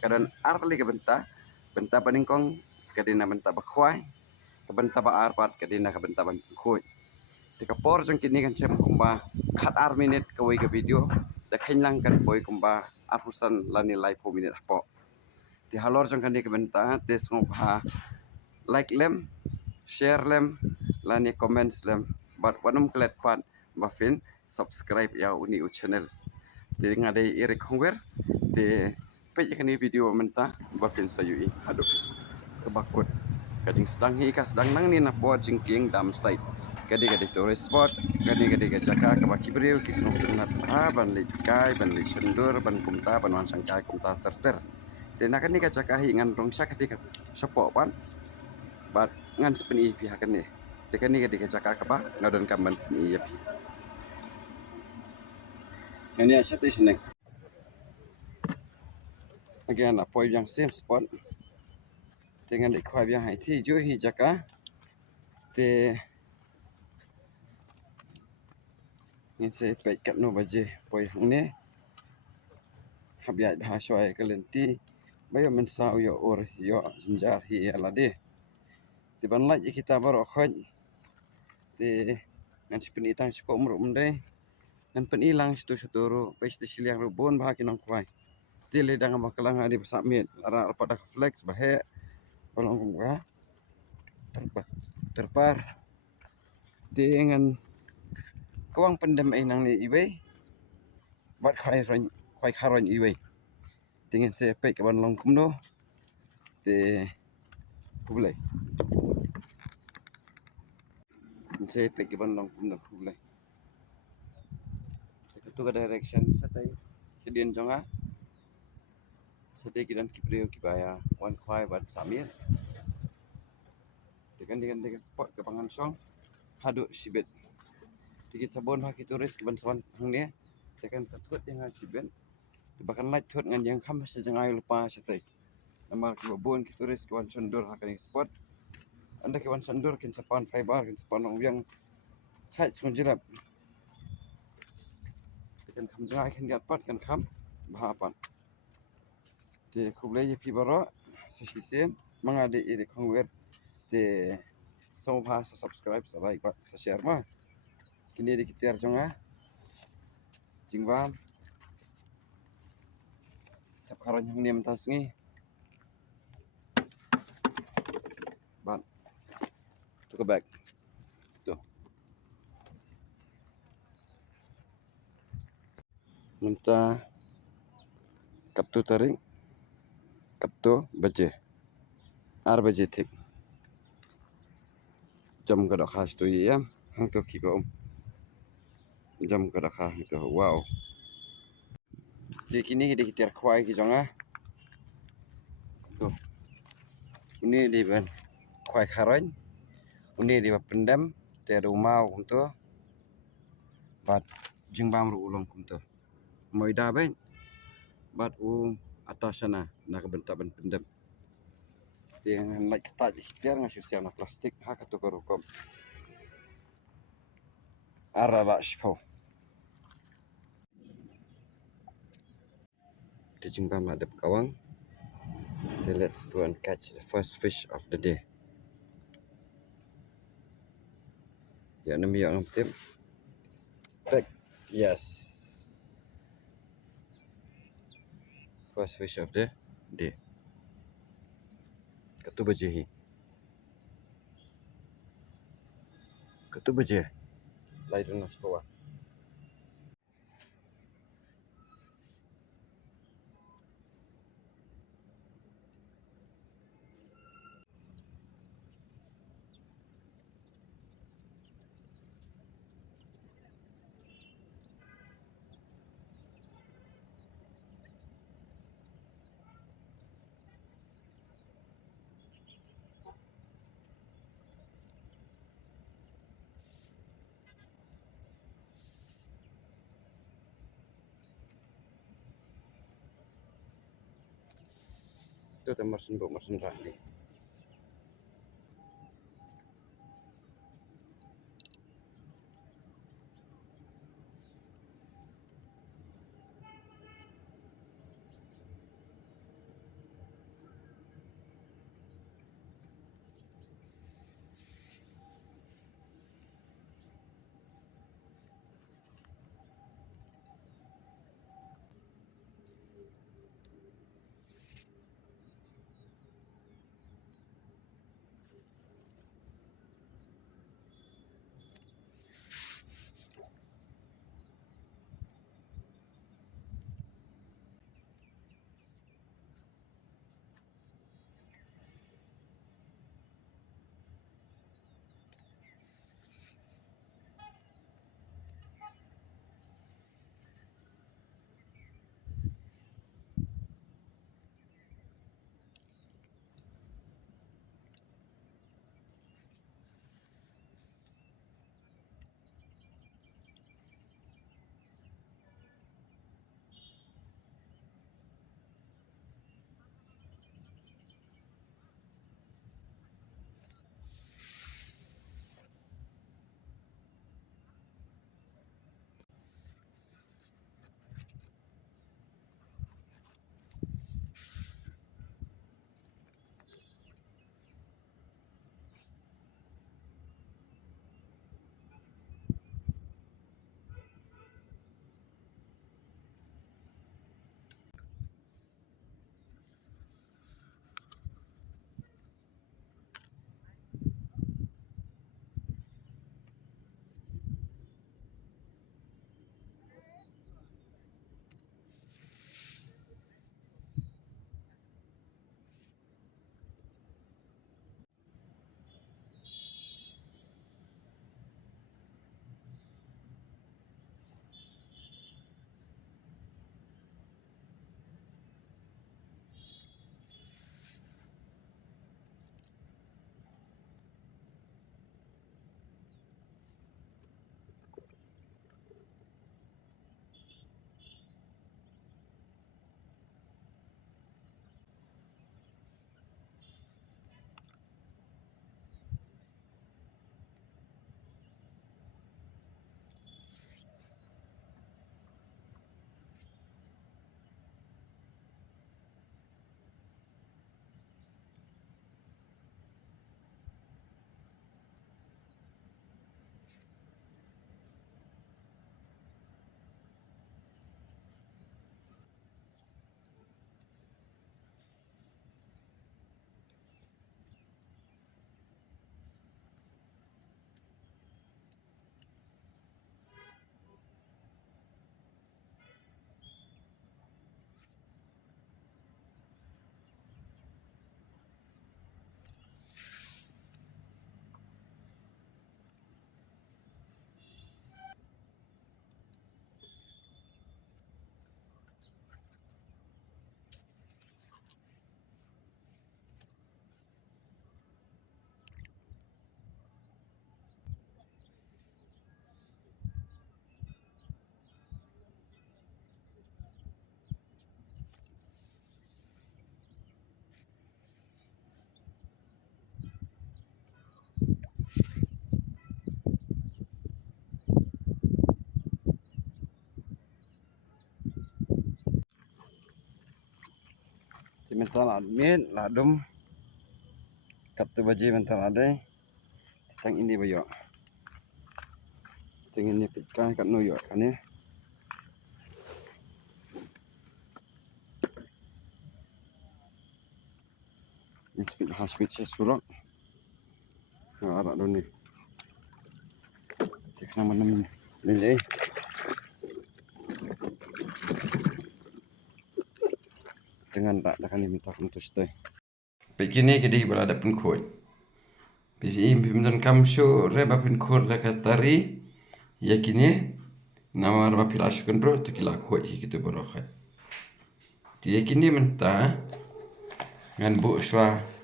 kadon artli ke benta paningkong kadina benta bakwai ke benta ba arpat kadina ke benta ban khoi tika por jong kini kan cem kumba khat ar minute ke wei ke video da khainlang kan poi kumba arhusan lani live po minute po ti halor jong kan ke benta tes ngobha like lem share lem lani comments lem bat wanum klet pat bafin subscribe ya uni u channel ti ngade ire khongwer ti pe kani video menta bafin sayui aduk kebakut kajing sedang hi ka sedang nang ni na po jingking dam site kadi tourist spot kadi ke jaka ke baki beriu kisno tunat ban lit kai ban lit sendur ban kumta ban wan sangkai kumta terter tena kan ni ka jaka hi ngan rong sak ketika sepo pan bat ngan sepeni pihak ni tekan ni ke jaka ka ba ngadon kaman ni ya pi ini asyat di sini again apoy yang same spot dengan di khwai yang hai thi jo hi jaka te ngin se pe kat no baje poi hune habya bha shoy kalenti bayo men sa yo or yo jinjar hi alade ti ban laj kita baro khoj ti ngan spini tang sko umru mundai ngan pen ilang situ suturu pe situ siliang rubun bah kinong khwai ti le dang bakalang adi basakmit ara pada flex bahe balong gua terpar ti ngan kawang pendem inang ni iwe bat khai kharon iwe dengan se pe ke ban long kumno te kubulai se pe ke ban long kumno kubulai tu ke direction satai sedien jonga satai kidan kibreu kibaya wan khwai bat samir dengan spot ke bangan song hadu sibet tikit sabon ha turis ke ban sawan hangnya tekan satut yang ha sibet bahkan light thot ngan yang kham se jangai lupa satai namar ke babon ki turis ke wan sundur ha kan spot anda ke wan sundur kin sapan fiber kin sapan long yang thai sun jirap tekan kham jangai kin gat pat kan kham bahapan te khublai ye pi baro sisise mangade ire khongwer te somha sa subscribe sa like ba sa share ma kini di kitiar jonga jingwam tap karon yang niam tasngi ban to go back to menta kaptu taring kaptu baje ar baje thik jam kada khas tu yam hang to ki ko jam kada kha to wow je kini di kitiar khwai ki jonga to ini di ban khwai kharon ini di pendam te rumau kunto bat jingbam ru ulong kunto moida ben bat atasana nak bentaban pendam dengan like ketat ikhtiar ngasih siang plastik hak atau kerukom arala shpo di jingbam ada kawang. So let's go and catch the first fish of the day. Ya nami yang tip. Back. Yes. First fish of the day. Katu baje hi. Katu baje. Lai dunas bawah. Itu temar sendok marsen rani. Ti mental admin ladum kap tu baji mental ade tang ini bayo tang ini pitkan kat nuyo kan ya speed haspeed sesurok arak doni cek nama nama lele dengan tak dah kan minta untuk stay begini kedi berada pun koi bisi bimdan kamsho reba pun kor dekat tari yakini nama reba pilash kontrol tu kila koi gitu borokai ti yakini mentah ngan bu shwa